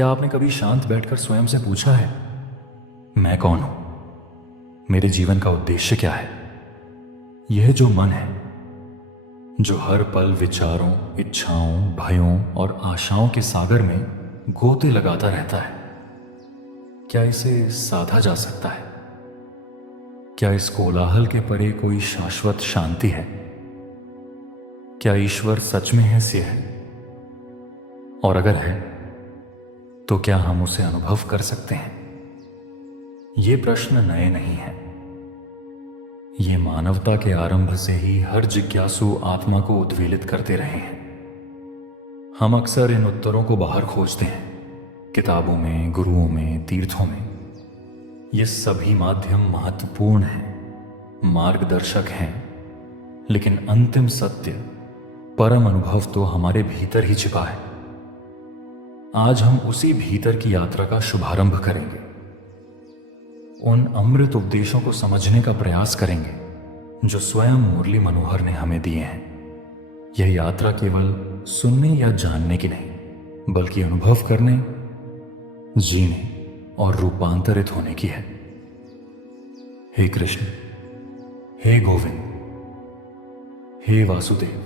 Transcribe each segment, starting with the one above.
क्या आपने कभी शांत बैठकर स्वयं से पूछा है, मैं कौन हूं? मेरे जीवन का उद्देश्य क्या है? यह जो मन है, जो हर पल विचारों, इच्छाओं, भयों और आशाओं के सागर में गोते लगाता रहता है, क्या इसे साधा जा सकता है? क्या इस कोलाहल के परे कोई शाश्वत शांति है? क्या ईश्वर सच में है से है? और अगर है तो क्या हम उसे अनुभव कर सकते हैं? ये प्रश्न नए नहीं हैं। ये मानवता के आरंभ से ही हर जिज्ञासु आत्मा को उद्वेलित करते रहे हैं। हम अक्सर इन उत्तरों को बाहर खोजते हैं, किताबों में, गुरुओं में, तीर्थों में। ये सभी माध्यम महत्वपूर्ण हैं, मार्गदर्शक हैं, लेकिन अंतिम सत्य, परम अनुभव तो हमारे भीतर ही छिपा है। आज हम उसी भीतर की यात्रा का शुभारंभ करेंगे। उन अमृत उपदेशों को समझने का प्रयास करेंगे जो स्वयं मुरली मनोहर ने हमें दिए हैं। यह यात्रा केवल सुनने या जानने की नहीं, बल्कि अनुभव करने, जीने और रूपांतरित होने की है। हे कृष्ण, हे गोविंद, हे वासुदेव,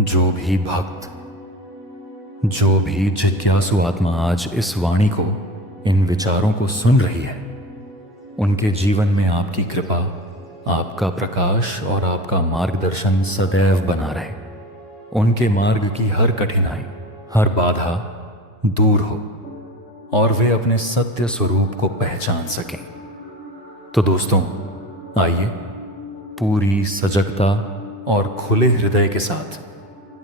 जो भी भक्त, जो भी जिज्ञासु आत्मा आज इस वाणी को, इन विचारों को सुन रही है, उनके जीवन में आपकी कृपा, आपका प्रकाश और आपका मार्गदर्शन सदैव बना रहे। उनके मार्ग की हर कठिनाई, हर बाधा दूर हो और वे अपने सत्य स्वरूप को पहचान सकें। तो दोस्तों, आइए पूरी सजगता और खुले हृदय के साथ,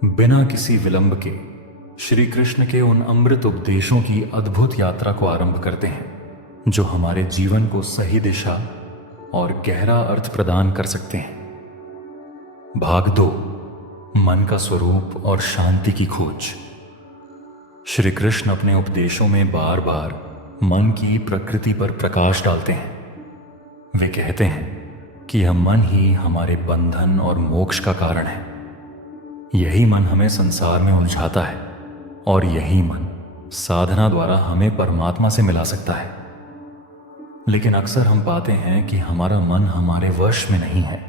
बिना किसी विलंब के, श्री कृष्ण के उन अमृत उपदेशों की अद्भुत यात्रा को आरंभ करते हैं, जो हमारे जीवन को सही दिशा और गहरा अर्थ प्रदान कर सकते हैं। भाग 2, मन का स्वरूप और शांति की खोज। श्री कृष्ण अपने उपदेशों में बार बार मन की प्रकृति पर प्रकाश डालते हैं। वे कहते हैं कि यह मन ही हमारे बंधन और मोक्ष का कारण है। यही मन हमें संसार में उलझाता है और यही मन साधना द्वारा हमें परमात्मा से मिला सकता है। लेकिन अक्सर हम पाते हैं कि हमारा मन हमारे वश में नहीं है।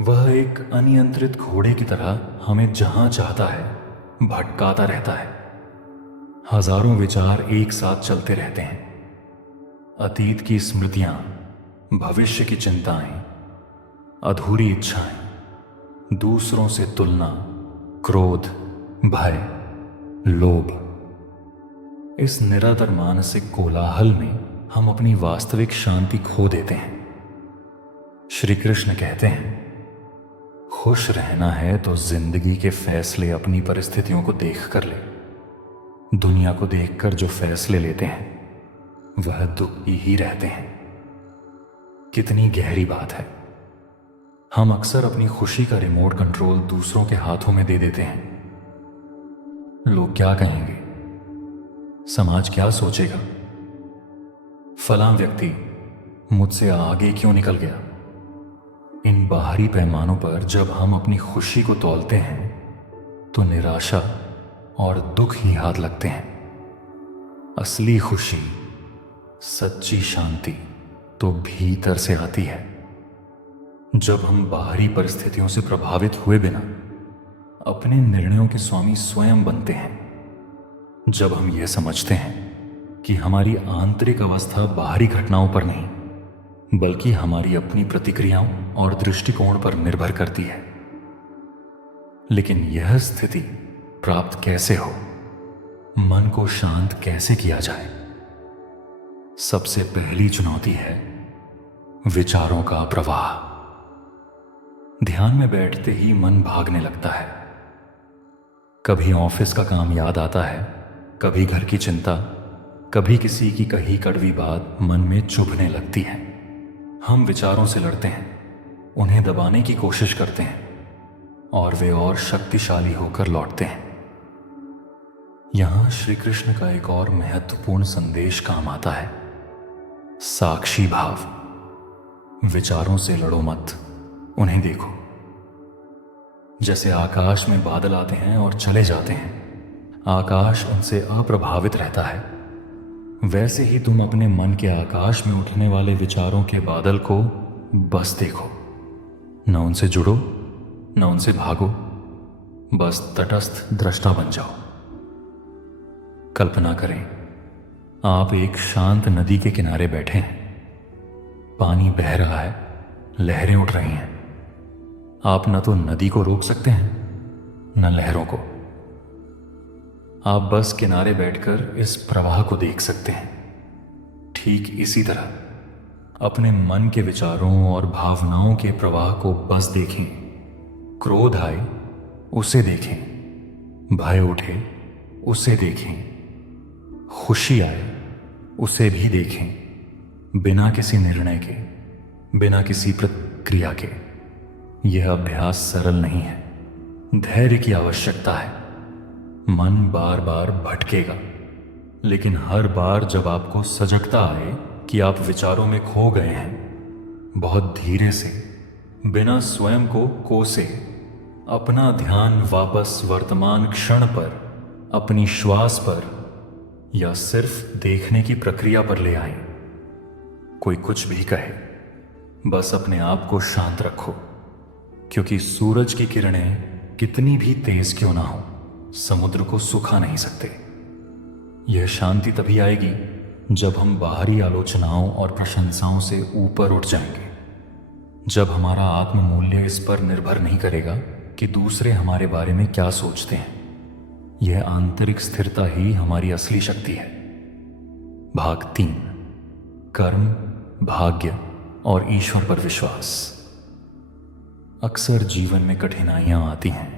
वह एक अनियंत्रित घोड़े की तरह हमें जहां चाहता है भटकाता रहता है। हजारों विचार एक साथ चलते रहते हैं। अतीत की स्मृतियां, भविष्य की चिंताएं, अधूरी इच्छाएं, दूसरों से तुलना, क्रोध, भय, लोभ। इस निरंतर मानसिक कोलाहल में हम अपनी वास्तविक शांति खो देते हैं। श्री कृष्ण कहते हैं, खुश रहना है तो जिंदगी के फैसले अपनी परिस्थितियों को देख कर ले। दुनिया को देखकर जो फैसले लेते हैं वह दुखी ही रहते हैं। कितनी गहरी बात है। हम अक्सर अपनी खुशी का रिमोट कंट्रोल दूसरों के हाथों में दे देते हैं। लोग क्या कहेंगे, समाज क्या सोचेगा, फलां व्यक्ति मुझसे आगे क्यों निकल गया। इन बाहरी पैमानों पर जब हम अपनी खुशी को तौलते हैं तो निराशा और दुख ही हाथ लगते हैं। असली खुशी, सच्ची शांति तो भीतर से आती है, जब हम बाहरी परिस्थितियों से प्रभावित हुए बिना अपने निर्णयों के स्वामी स्वयं बनते हैं। जब हम यह समझते हैं कि हमारी आंतरिक अवस्था बाहरी घटनाओं पर नहीं, बल्कि हमारी अपनी प्रतिक्रियाओं और दृष्टिकोण पर निर्भर करती है। लेकिन यह स्थिति प्राप्त कैसे हो, मन को शांत कैसे किया जाए? सबसे पहली चुनौती है विचारों का प्रवाह। ध्यान में बैठते ही मन भागने लगता है। कभी ऑफिस का काम याद आता है, कभी घर की चिंता, कभी किसी की कही कड़वी बात मन में चुभने लगती है। हम विचारों से लड़ते हैं, उन्हें दबाने की कोशिश करते हैं और वे और शक्तिशाली होकर लौटते हैं। यहां श्री कृष्ण का एक और महत्वपूर्ण संदेश काम आता है, साक्षी भाव। विचारों से लड़ो मत, उन्हें देखो। जैसे आकाश में बादल आते हैं और चले जाते हैं, आकाश उनसे अप्रभावित रहता है, वैसे ही तुम अपने मन के आकाश में उठने वाले विचारों के बादल को बस देखो। न उनसे जुड़ो, न उनसे भागो, बस तटस्थ दृष्टा बन जाओ। कल्पना करें, आप एक शांत नदी के किनारे बैठे हैं। पानी बह रहा है, लहरें उठ रही हैं। आप न तो नदी को रोक सकते हैं, न लहरों को। आप बस किनारे बैठकर इस प्रवाह को देख सकते हैं। ठीक इसी तरह अपने मन के विचारों और भावनाओं के प्रवाह को बस देखें। क्रोध आए, उसे देखें। भय उठे, उसे देखें। खुशी आए, उसे भी देखें, बिना किसी निर्णय के, बिना किसी प्रतिक्रिया के। यह अभ्यास सरल नहीं है, धैर्य की आवश्यकता है। मन बार बार भटकेगा, लेकिन हर बार जब आपको सजगता आए कि आप विचारों में खो गए हैं, बहुत धीरे से, बिना स्वयं को कोसे, अपना ध्यान वापस वर्तमान क्षण पर, अपनी श्वास पर या सिर्फ देखने की प्रक्रिया पर ले आए। कोई कुछ भी कहे, बस अपने आप को शांत रखो, क्योंकि सूरज की किरणें कितनी भी तेज क्यों ना हो, समुद्र को सुखा नहीं सकते। यह शांति तभी आएगी जब हम बाहरी आलोचनाओं और प्रशंसाओं से ऊपर उठ जाएंगे, जब हमारा आत्म मूल्य इस पर निर्भर नहीं करेगा कि दूसरे हमारे बारे में क्या सोचते हैं। यह आंतरिक स्थिरता ही हमारी असली शक्ति है। भाग 3, कर्म, भाग्य और ईश्वर पर विश्वास। अक्सर जीवन में कठिनाइयां आती हैं,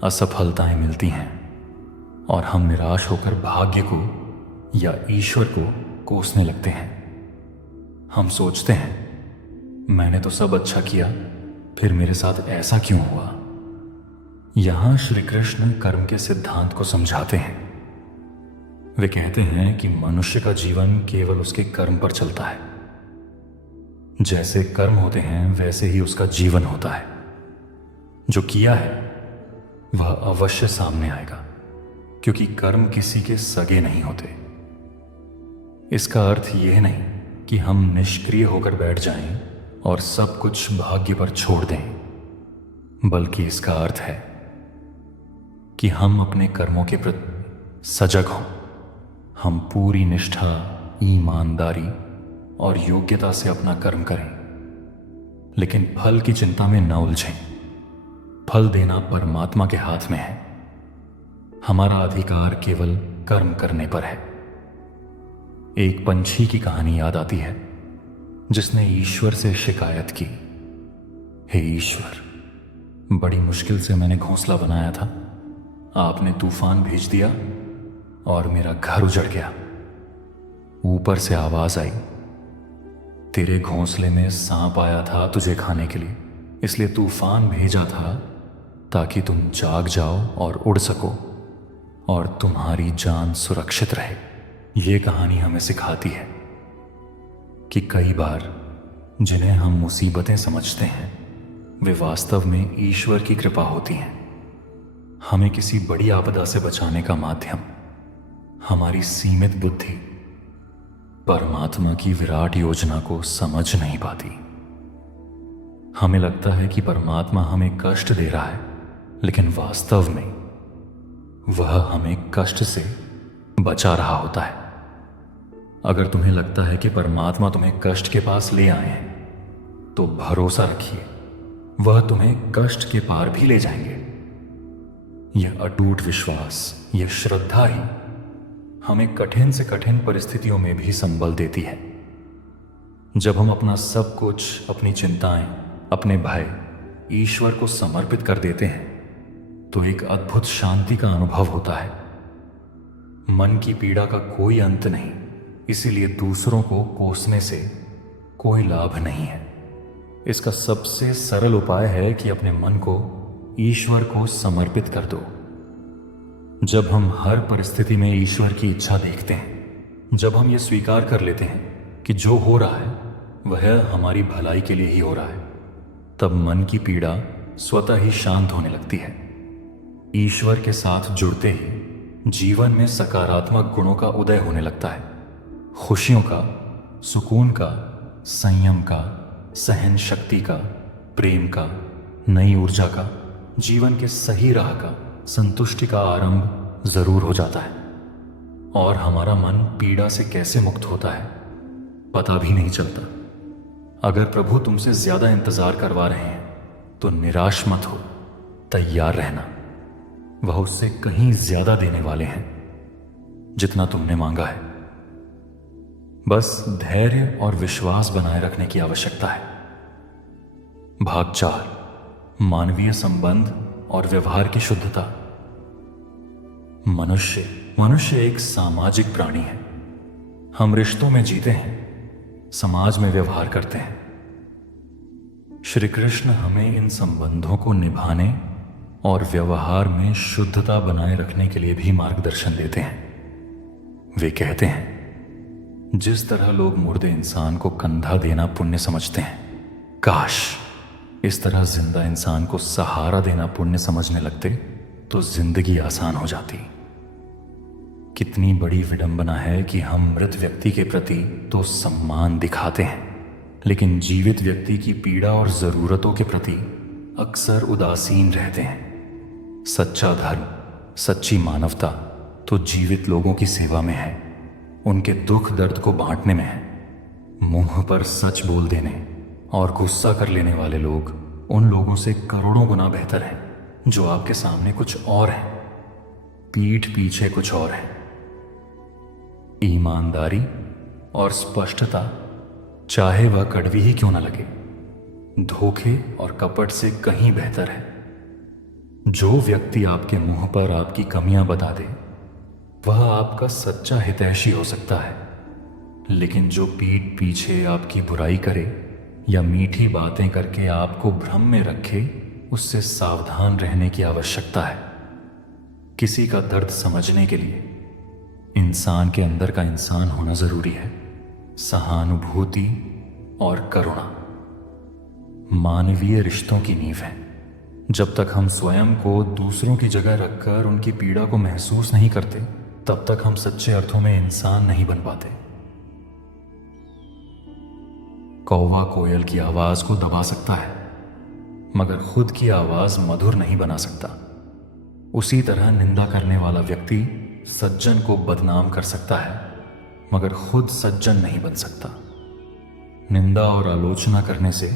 असफलताएं मिलती हैं और हम निराश होकर भाग्य को या ईश्वर को कोसने लगते हैं। हम सोचते हैं, मैंने तो सब अच्छा किया, फिर मेरे साथ ऐसा क्यों हुआ। यहां श्री कृष्ण कर्म के सिद्धांत को समझाते हैं। वे कहते हैं कि मनुष्य का जीवन केवल उसके कर्म पर चलता है। जैसे कर्म होते हैं वैसे ही उसका जीवन होता है। जो किया है वह अवश्य सामने आएगा, क्योंकि कर्म किसी के सगे नहीं होते। इसका अर्थ यह नहीं कि हम निष्क्रिय होकर बैठ जाएं और सब कुछ भाग्य पर छोड़ दें, बल्कि इसका अर्थ है कि हम अपने कर्मों के प्रति सजग हों। हम पूरी निष्ठा, ईमानदारी और योग्यता से अपना कर्म करें, लेकिन फल की चिंता में न उलझें। फल देना परमात्मा के हाथ में है। हमारा अधिकार केवल कर्म करने पर है। एक पंछी की कहानी याद आती है, जिसने ईश्वर से शिकायत की, हे ईश्वर, बड़ी मुश्किल से मैंने घोंसला बनाया था, आपने तूफान भेज दिया और मेरा घर उजड़ गया। ऊपर से आवाज आई, तेरे घोंसले में सांप आया था तुझे खाने के लिए, इसलिए तूफान भेजा था ताकि तुम जाग जाओ और उड़ सको और तुम्हारी जान सुरक्षित रहे। ये कहानी हमें सिखाती है कि कई बार जिन्हें हम मुसीबतें समझते हैं वे वास्तव में ईश्वर की कृपा होती हैं। हमें किसी बड़ी आपदा से बचाने का माध्यम हमारी सीमित बुद्धि परमात्मा की विराट योजना को समझ नहीं पाती। हमें लगता है कि परमात्मा हमें कष्ट दे रहा है, लेकिन वास्तव में वह हमें कष्ट से बचा रहा होता है। अगर तुम्हें लगता है कि परमात्मा तुम्हें कष्ट के पास ले आए हैं, तो भरोसा रखिए, वह तुम्हें कष्ट के पार भी ले जाएंगे। यह अटूट विश्वास, यह श्रद्धा ही हमें कठिन से कठिन परिस्थितियों में भी संबल देती है। जब हम अपना सब कुछ, अपनी चिंताएं, अपने भय ईश्वर को समर्पित कर देते हैं, तो एक अद्भुत शांति का अनुभव होता है। मन की पीड़ा का कोई अंत नहीं, इसीलिए दूसरों को कोसने से कोई लाभ नहीं है। इसका सबसे सरल उपाय है कि अपने मन को ईश्वर को समर्पित कर दो। जब हम हर परिस्थिति में ईश्वर की इच्छा देखते हैं, जब हम ये स्वीकार कर लेते हैं कि जो हो रहा है वह हमारी भलाई के लिए ही हो रहा है, तब मन की पीड़ा स्वतः ही शांत होने लगती है। ईश्वर के साथ जुड़ते ही जीवन में सकारात्मक गुणों का उदय होने लगता है। खुशियों का, सुकून का, संयम का, सहन शक्ति का, प्रेम का, नई ऊर्जा का, जीवन के सही राह का, संतुष्टि का आरंभ जरूर हो जाता है। और हमारा मन पीड़ा से कैसे मुक्त होता है पता भी नहीं चलता। अगर प्रभु तुमसे ज्यादा इंतजार करवा रहे हैं तो निराश मत हो, तैयार रहना। वह उससे कहीं ज्यादा देने वाले हैं जितना तुमने मांगा है। बस धैर्य और विश्वास बनाए रखने की आवश्यकता है। भाग 4, मानवीय संबंध और व्यवहार की शुद्धता। मनुष्य एक सामाजिक प्राणी है। हम रिश्तों में जीते हैं, समाज में व्यवहार करते हैं। श्री कृष्ण हमें इन संबंधों को निभाने और व्यवहार में शुद्धता बनाए रखने के लिए भी मार्गदर्शन देते हैं। वे कहते हैं, जिस तरह लोग मुर्दे इंसान को कंधा देना पुण्य समझते हैं, काश इस तरह जिंदा इंसान को सहारा देना पुण्य समझने लगते तो जिंदगी आसान हो जाती। कितनी बड़ी विडंबना है कि हम मृत व्यक्ति के प्रति तो सम्मान दिखाते हैं, लेकिन जीवित व्यक्ति की पीड़ा और जरूरतों के प्रति अक्सर उदासीन रहते हैं। सच्चा धर्म, सच्ची मानवता तो जीवित लोगों की सेवा में है, उनके दुख दर्द को बांटने में है। मुंह पर सच बोल देने और गुस्सा कर लेने वाले लोग उन लोगों से करोड़ों गुना बेहतर हैं जो आपके सामने कुछ और है, पीठ पीछे कुछ और है। ईमानदारी और स्पष्टता, चाहे वह कड़वी ही क्यों न लगे, धोखे और कपट से कहीं बेहतर है। जो व्यक्ति आपके मुंह पर आपकी कमियां बता दे वह आपका सच्चा हितैषी हो सकता है, लेकिन जो पीठ पीछे आपकी बुराई करे या मीठी बातें करके आपको भ्रम में रखे, उससे सावधान रहने की आवश्यकता है। किसी का दर्द समझने के लिए इंसान के अंदर का इंसान होना जरूरी है। सहानुभूति और करुणा मानवीय रिश्तों की नींव है। जब तक हम स्वयं को दूसरों की जगह रखकर उनकी पीड़ा को महसूस नहीं करते, तब तक हम सच्चे अर्थों में इंसान नहीं बन पाते। कौवा कोयल की आवाज को दबा सकता है, मगर खुद की आवाज मधुर नहीं बना सकता। उसी तरह निंदा करने वाला व्यक्ति सज्जन को बदनाम कर सकता है, मगर खुद सज्जन नहीं बन सकता। निंदा और आलोचना करने से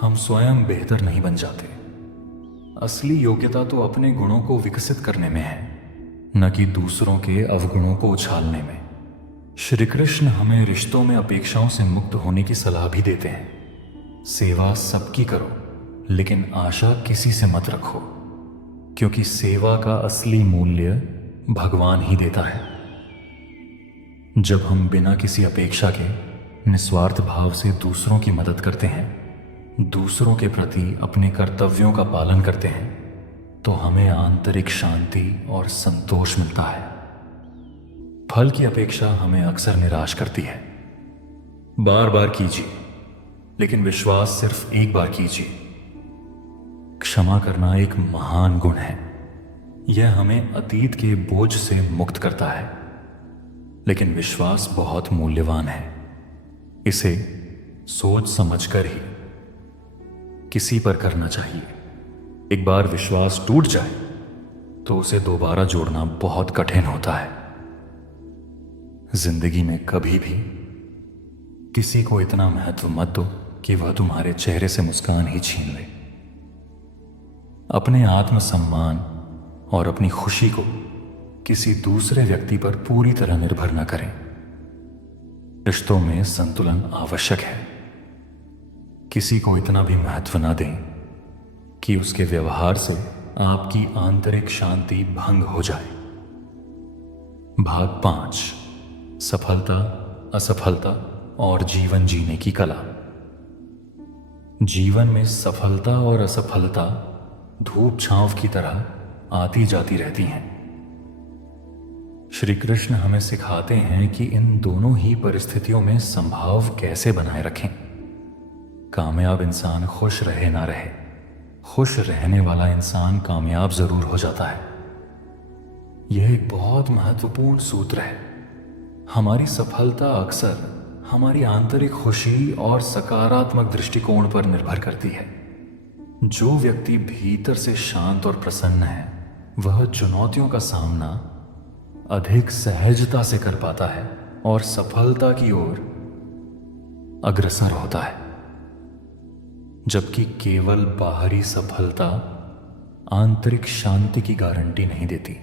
हम स्वयं बेहतर नहीं बन जाते। असली योग्यता तो अपने गुणों को विकसित करने में है, न कि दूसरों के अवगुणों को उछालने में। श्री कृष्ण हमें रिश्तों में अपेक्षाओं से मुक्त होने की सलाह भी देते हैं। सेवा सबकी करो, लेकिन आशा किसी से मत रखो, क्योंकि सेवा का असली मूल्य भगवान ही देता है। जब हम बिना किसी अपेक्षा के निस्वार्थ भाव से दूसरों की मदद करते हैं, दूसरों के प्रति अपने कर्तव्यों का पालन करते हैं, तो हमें आंतरिक शांति और संतोष मिलता है। फल की अपेक्षा हमें अक्सर निराश करती है। बार बार कीजिए, लेकिन विश्वास सिर्फ एक बार कीजिए। क्षमा करना एक महान गुण है। यह हमें अतीत के बोझ से मुक्त करता है, लेकिन विश्वास बहुत मूल्यवान है। इसे सोच समझकर ही किसी पर करना चाहिए। एक बार विश्वास टूट जाए तो उसे दोबारा जोड़ना बहुत कठिन होता है। जिंदगी में कभी भी किसी को इतना महत्व मत दो कि वह तुम्हारे चेहरे से मुस्कान ही छीन ले। अपने आत्मसम्मान और अपनी खुशी को किसी दूसरे व्यक्ति पर पूरी तरह निर्भर न करें। रिश्तों में संतुलन आवश्यक है। किसी को इतना भी महत्व न दें कि उसके व्यवहार से आपकी आंतरिक शांति भंग हो जाए। भाग 5, सफलता, असफलता और जीवन जीने की कला। जीवन में सफलता और असफलता धूप छांव की तरह आती जाती रहती हैं। श्री कृष्ण हमें सिखाते हैं कि इन दोनों ही परिस्थितियों में संभाव कैसे बनाए रखें। कामयाब इंसान खुश रहे ना रहे, खुश रहने वाला इंसान कामयाब जरूर हो जाता है। यह एक बहुत महत्वपूर्ण सूत्र है। हमारी सफलता अक्सर हमारी आंतरिक खुशी और सकारात्मक दृष्टिकोण पर निर्भर करती है। जो व्यक्ति भीतर से शांत और प्रसन्न है वह चुनौतियों का सामना अधिक सहजता से कर पाता है और सफलता की ओर अग्रसर होता है। जबकि केवल बाहरी सफलता आंतरिक शांति की गारंटी नहीं देती।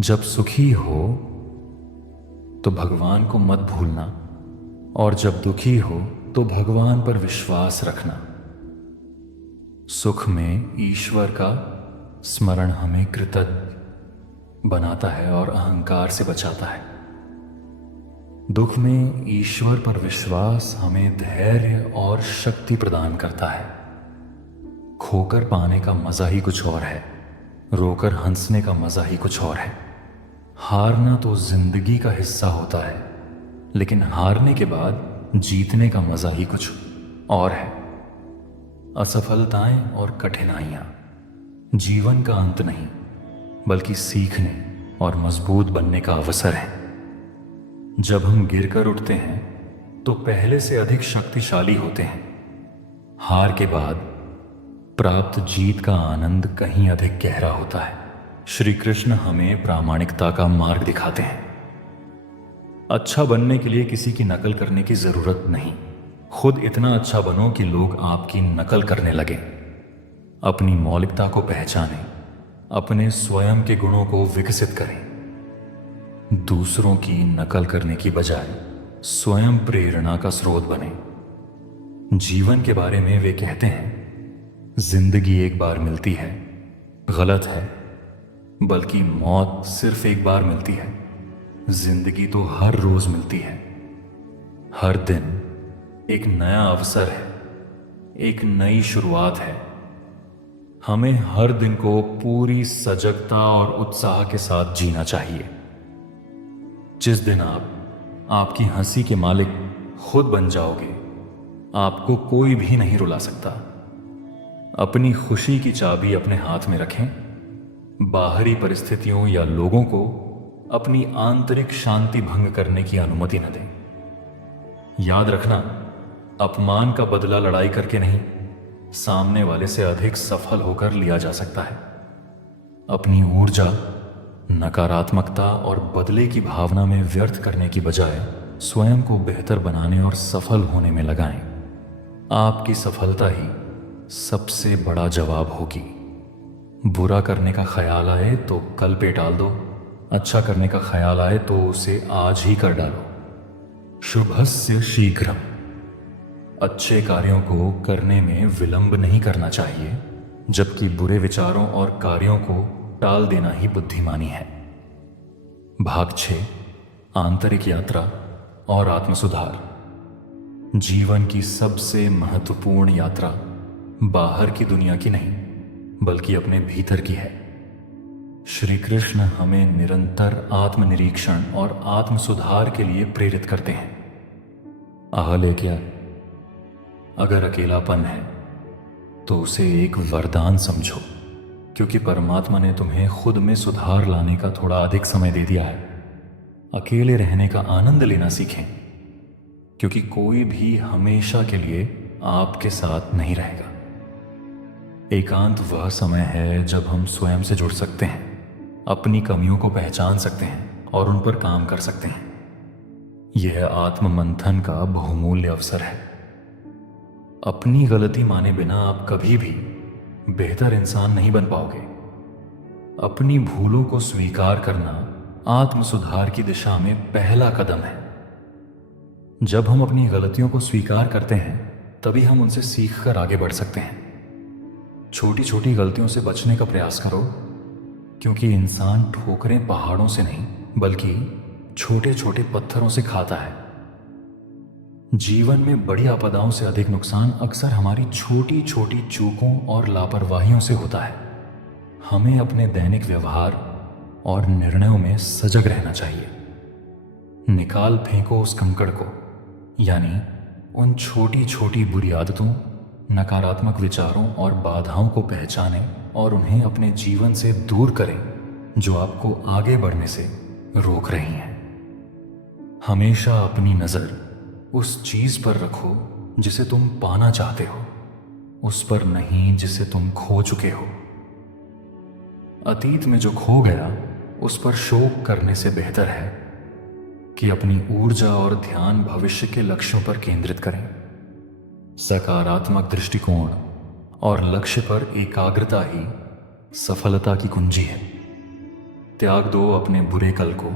जब सुखी हो तो भगवान को मत भूलना, और जब दुखी हो तो भगवान पर विश्वास रखना। सुख में ईश्वर का स्मरण हमें कृतज्ञ बनाता है और अहंकार से बचाता है। दुख में ईश्वर पर विश्वास हमें धैर्य और शक्ति प्रदान करता है। खोकर पाने का मजा ही कुछ और है, रोकर हंसने का मजा ही कुछ और है। हारना तो जिंदगी का हिस्सा होता है, लेकिन हारने के बाद जीतने का मजा ही कुछ और है। असफलताएं और कठिनाइयां जीवन का अंत नहीं, बल्कि सीखने और मजबूत बनने का अवसर है। जब हम गिरकर उठते हैं तो पहले से अधिक शक्तिशाली होते हैं। हार के बाद प्राप्त जीत का आनंद कहीं अधिक गहरा होता है। श्री कृष्ण हमें प्रामाणिकता का मार्ग दिखाते हैं। अच्छा बनने के लिए किसी की नकल करने की जरूरत नहीं। खुद इतना अच्छा बनो कि लोग आपकी नकल करने लगे। अपनी मौलिकता को पहचानें, अपने स्वयं के गुणों को विकसित करें। दूसरों की नकल करने की बजाय स्वयं प्रेरणा का स्रोत बने। जीवन के बारे में वे कहते हैं, जिंदगी एक बार मिलती है। गलत है, बल्कि मौत सिर्फ एक बार मिलती है। जिंदगी तो हर रोज मिलती है। हर दिन एक नया अवसर है, एक नई शुरुआत है। हमें हर दिन को पूरी सजगता और उत्साह के साथ जीना चाहिए। जिस दिन आप आपकी हंसी के मालिक खुद बन जाओगे, आपको कोई भी नहीं रुला सकता। अपनी खुशी की चाबी अपने हाथ में रखें। बाहरी परिस्थितियों या लोगों को अपनी आंतरिक शांति भंग करने की अनुमति न दें। याद रखना, अपमान का बदला लड़ाई करके नहीं, सामने वाले से अधिक सफल होकर लिया जा सकता है। अपनी ऊर्जा नकारात्मकता और बदले की भावना में व्यर्थ करने की बजाय स्वयं को बेहतर बनाने और सफल होने में लगाएं। आपकी सफलता ही सबसे बड़ा जवाब होगी। बुरा करने का ख्याल आए तो कल पे टाल दो, अच्छा करने का ख्याल आए तो उसे आज ही कर डालो। शुभस्य शीघ्रम। अच्छे कार्यों को करने में विलंब नहीं करना चाहिए, जबकि बुरे विचारों और कार्यों को टाल देना ही बुद्धिमानी है। भाग 6, आंतरिक यात्रा और आत्मसुधार। जीवन की सबसे महत्वपूर्ण यात्रा बाहर की दुनिया की नहीं, बल्कि अपने भीतर की है। श्री कृष्ण हमें निरंतर आत्मनिरीक्षण और आत्मसुधार के लिए प्रेरित करते हैं। आहले क्या, अगर अकेलापन है तो उसे एक वरदान समझो, क्योंकि परमात्मा ने तुम्हें खुद में सुधार लाने का थोड़ा अधिक समय दे दिया है। अकेले रहने का आनंद लेना सीखें, क्योंकि कोई भी हमेशा के लिए आपके साथ नहीं रहेगा। एकांत वह समय है जब हम स्वयं से जुड़ सकते हैं, अपनी कमियों को पहचान सकते हैं और उन पर काम कर सकते हैं। यह आत्म मंथन का बहुमूल्य अवसर है। अपनी गलती माने बिना आप कभी भी बेहतर इंसान नहीं बन पाओगे। अपनी भूलों को स्वीकार करना आत्म सुधार की दिशा में पहला कदम है। जब हम अपनी गलतियों को स्वीकार करते हैं, तभी हम उनसे सीखकर आगे बढ़ सकते हैं। छोटी छोटी गलतियों से बचने का प्रयास करो, क्योंकि इंसान ठोकरें पहाड़ों से नहीं, बल्कि छोटे छोटे पत्थरों से खाता है। जीवन में बड़ी आपदाओं से अधिक नुकसान अक्सर हमारी छोटी छोटी चूकों और लापरवाहियों से होता है। हमें अपने दैनिक व्यवहार और निर्णयों में सजग रहना चाहिए। निकाल फेंको उस कंकड़ को, यानी उन छोटी छोटी बुरी आदतों, नकारात्मक विचारों और बाधाओं को पहचानें और उन्हें अपने जीवन से दूर करें। जो आपको आगे बढ़ने से रोक रही हैं। हमेशा अपनी नजर उस चीज पर रखो जिसे तुम पाना चाहते हो, उस पर नहीं जिसे तुम खो चुके हो। अतीत में जो खो गया उस पर शोक करने से बेहतर है कि अपनी ऊर्जा और ध्यान भविष्य के लक्ष्यों पर केंद्रित करें। सकारात्मक दृष्टिकोण और लक्ष्य पर एकाग्रता ही सफलता की कुंजी है। त्याग दो अपने बुरे कल को,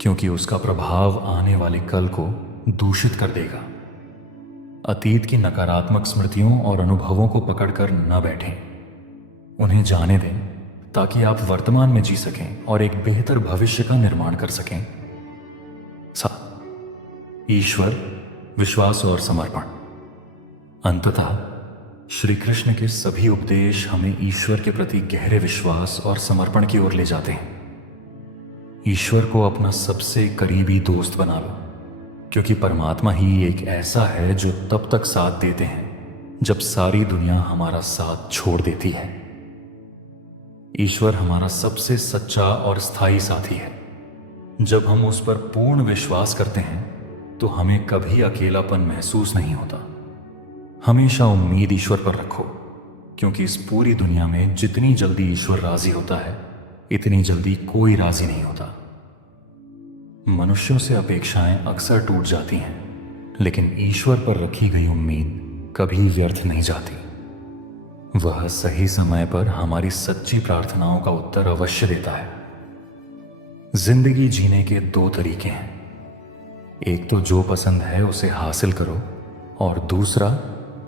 क्योंकि उसका प्रभाव आने वाले कल को दूषित कर देगा। अतीत की नकारात्मक स्मृतियों और अनुभवों को पकड़कर न बैठें, उन्हें जाने दें ताकि आप वर्तमान में जी सकें और एक बेहतर भविष्य का निर्माण कर सकें। ईश्वर, विश्वास और समर्पण। अंततः श्री कृष्ण के सभी उपदेश हमें ईश्वर के प्रति गहरे विश्वास और समर्पण की ओर ले जाते हैं। ईश्वर को अपना सबसे करीबी दोस्त बना लो, क्योंकि परमात्मा ही एक ऐसा है जो तब तक साथ देते हैं जब सारी दुनिया हमारा साथ छोड़ देती है। ईश्वर हमारा सबसे सच्चा और स्थायी साथी है। जब हम उस पर पूर्ण विश्वास करते हैं तो हमें कभी अकेलापन महसूस नहीं होता। हमेशा उम्मीद ईश्वर पर रखो, क्योंकि इस पूरी दुनिया में जितनी जल्दी ईश्वर राजी होता है, इतनी जल्दी कोई राजी नहीं होता। मनुष्यों से अपेक्षाएं अक्सर टूट जाती हैं, लेकिन ईश्वर पर रखी गई उम्मीद कभी व्यर्थ नहीं जाती। वह सही समय पर हमारी सच्ची प्रार्थनाओं का उत्तर अवश्य देता है। जिंदगी जीने के दो तरीके हैं, एक तो जो पसंद है उसे हासिल करो, और दूसरा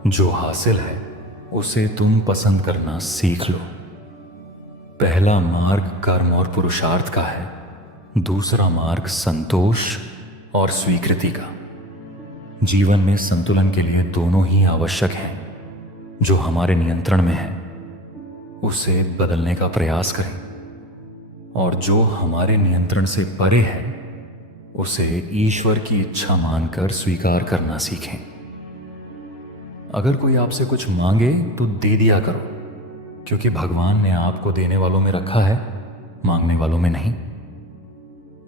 जो हासिल है उसे तुम पसंद करना सीख लो। पहला मार्ग कर्म और पुरुषार्थ का है, दूसरा मार्ग संतोष और स्वीकृति का। जीवन में संतुलन के लिए दोनों ही आवश्यक हैं। जो हमारे नियंत्रण में है उसे बदलने का प्रयास करें, और जो हमारे नियंत्रण से परे है उसे ईश्वर की इच्छा मानकर स्वीकार करना सीखें। अगर कोई आपसे कुछ मांगे तो दे दिया करो, क्योंकि भगवान ने आपको देने वालों में रखा है, मांगने वालों में नहीं।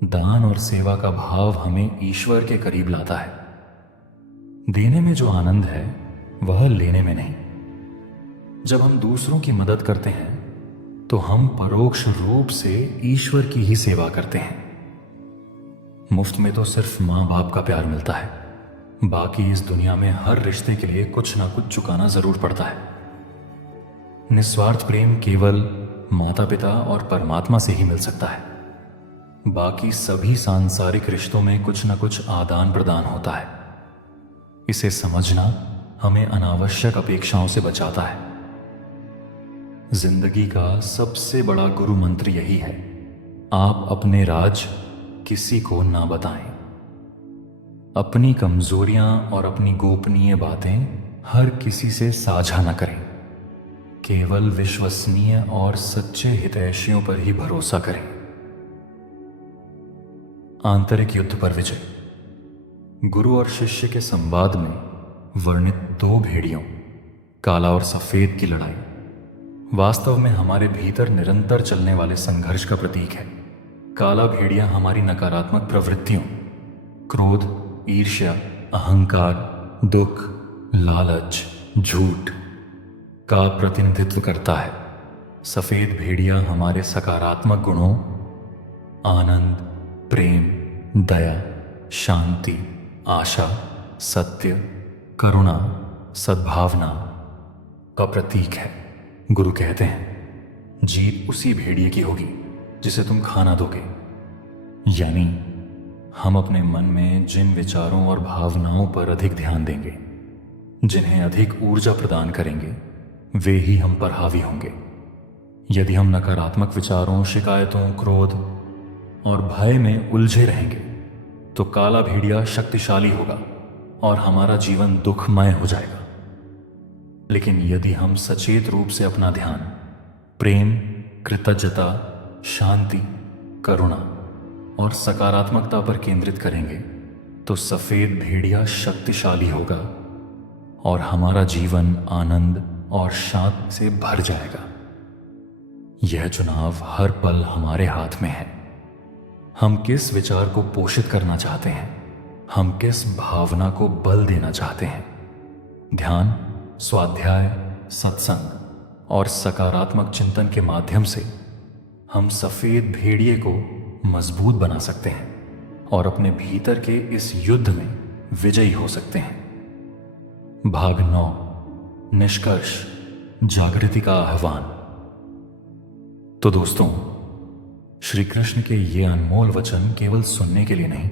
दान और सेवा का भाव हमें ईश्वर के करीब लाता है। देने में जो आनंद है वह लेने में नहीं। जब हम दूसरों की मदद करते हैं तो हम परोक्ष रूप से ईश्वर की ही सेवा करते हैं। मुफ्त में तो सिर्फ मां बाप का प्यार मिलता है, बाकी इस दुनिया में हर रिश्ते के लिए कुछ ना कुछ चुकाना जरूर पड़ता है। निस्वार्थ प्रेम केवल माता पिता और परमात्मा से ही मिल सकता है। बाकी सभी सांसारिक रिश्तों में कुछ ना कुछ आदान प्रदान होता है। इसे समझना हमें अनावश्यक अपेक्षाओं से बचाता है। जिंदगी का सबसे बड़ा गुरु मंत्र यही है, आप अपने राज किसी को ना बताएं। अपनी कमजोरियां और अपनी गोपनीय बातें हर किसी से साझा न करें। केवल विश्वसनीय और सच्चे हितैषियों पर ही भरोसा करें। आंतरिक युद्ध पर विजय। गुरु और शिष्य के संवाद में वर्णित दो भेड़ियों, काला और सफेद की लड़ाई, वास्तव में हमारे भीतर निरंतर चलने वाले संघर्ष का प्रतीक है। काला भेड़िया हमारी नकारात्मक प्रवृत्तियों, क्रोध, ईर्ष्या, अहंकार, दुख, लालच, झूठ का प्रतिनिधित्व करता है। सफेद भेड़िया हमारे सकारात्मक गुणों, आनंद, प्रेम, दया, शांति, आशा, सत्य, करुणा, सद्भावना का प्रतीक है। गुरु कहते हैं, जीत उसी भेड़िए की होगी जिसे तुम खाना दोगे। यानी हम अपने मन में जिन विचारों और भावनाओं पर अधिक ध्यान देंगे, जिन्हें अधिक ऊर्जा प्रदान करेंगे, वे ही हम पर हावी होंगे। यदि हम नकारात्मक विचारों, शिकायतों, क्रोध और भय में उलझे रहेंगे तो काला भेड़िया शक्तिशाली होगा और हमारा जीवन दुखमय हो जाएगा। लेकिन यदि हम सचेत रूप से अपना ध्यान प्रेम, कृतज्ञता, शांति, करुणा और सकारात्मकता पर केंद्रित करेंगे तो सफेद भेड़िया शक्तिशाली होगा और हमारा जीवन आनंद और शांति से भर जाएगा। यह चुनाव हर पल हमारे हाथ में है। हम किस विचार को पोषित करना चाहते हैं, हम किस भावना को बल देना चाहते हैं। ध्यान, स्वाध्याय, सत्संग और सकारात्मक चिंतन के माध्यम से हम सफेद भेड़िए को मजबूत बना सकते हैं और अपने भीतर के इस युद्ध में विजयी हो सकते हैं। भाग 9, निष्कर्ष, जागृति का आह्वान। तो दोस्तों, श्री कृष्ण के ये अनमोल वचन केवल सुनने के लिए नहीं,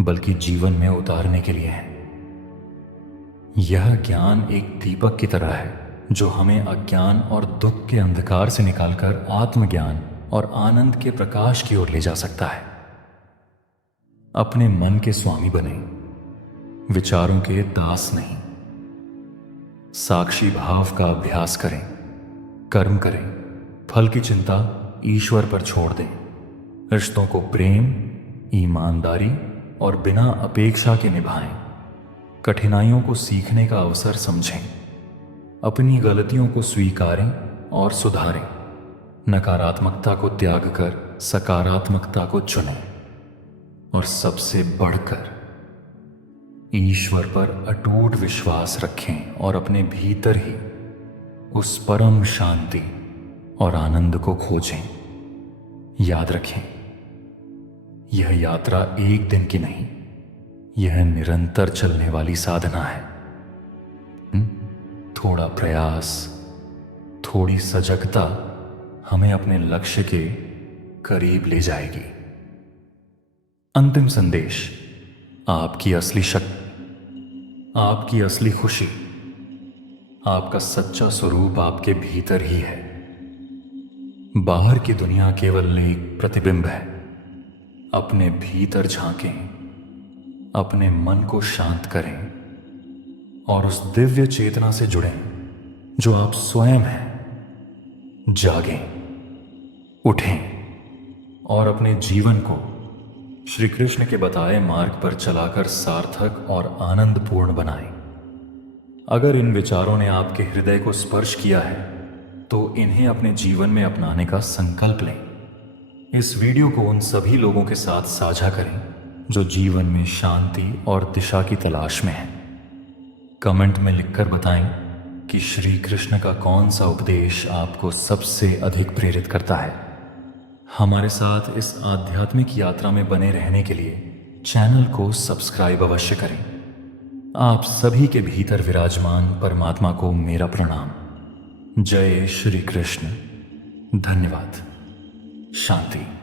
बल्कि जीवन में उतारने के लिए है। यह ज्ञान एक दीपक की तरह है जो हमें अज्ञान और दुख के अंधकार से निकालकर आत्मज्ञान और आनंद के प्रकाश की ओर ले जा सकता है। अपने मन के स्वामी बने, विचारों के दास नहीं। साक्षी भाव का अभ्यास करें, कर्म करें, फल की चिंता ईश्वर पर छोड़ दें। रिश्तों को प्रेम, ईमानदारी और बिना अपेक्षा के निभाएं। कठिनाइयों को सीखने का अवसर समझें। अपनी गलतियों को स्वीकारें और सुधारें। नकारात्मकता को त्याग कर सकारात्मकता को चुनें। और सबसे बढ़कर ईश्वर पर अटूट विश्वास रखें और अपने भीतर ही उस परम शांति और आनंद को खोजें। याद रखें, यह यात्रा एक दिन की नहीं, यह निरंतर चलने वाली साधना है। थोड़ा प्रयास, थोड़ी सजगता हमें अपने लक्ष्य के करीब ले जाएगी। अंतिम संदेश, आपकी असली शक्ति, आपकी असली खुशी, आपका सच्चा स्वरूप आपके भीतर ही है। बाहर की दुनिया केवल एक प्रतिबिंब है। अपने भीतर झांकें, अपने मन को शांत करें और उस दिव्य चेतना से जुड़ें जो आप स्वयं हैं। जागें, उठें और अपने जीवन को श्री कृष्ण के बताए मार्ग पर चलाकर सार्थक और आनंदपूर्ण बनाएं। अगर इन विचारों ने आपके हृदय को स्पर्श किया है तो इन्हें अपने जीवन में अपनाने का संकल्प लें। इस वीडियो को उन सभी लोगों के साथ साझा करें जो जीवन में शांति और दिशा की तलाश में हैं। कमेंट में लिखकर बताएं कि श्री कृष्ण का कौन सा उपदेश आपको सबसे अधिक प्रेरित करता है। हमारे साथ इस आध्यात्मिक यात्रा में बने रहने के लिए चैनल को सब्सक्राइब अवश्य करें। आप सभी के भीतर विराजमान परमात्मा को मेरा प्रणाम। जय श्री कृष्ण। धन्यवाद। शांति।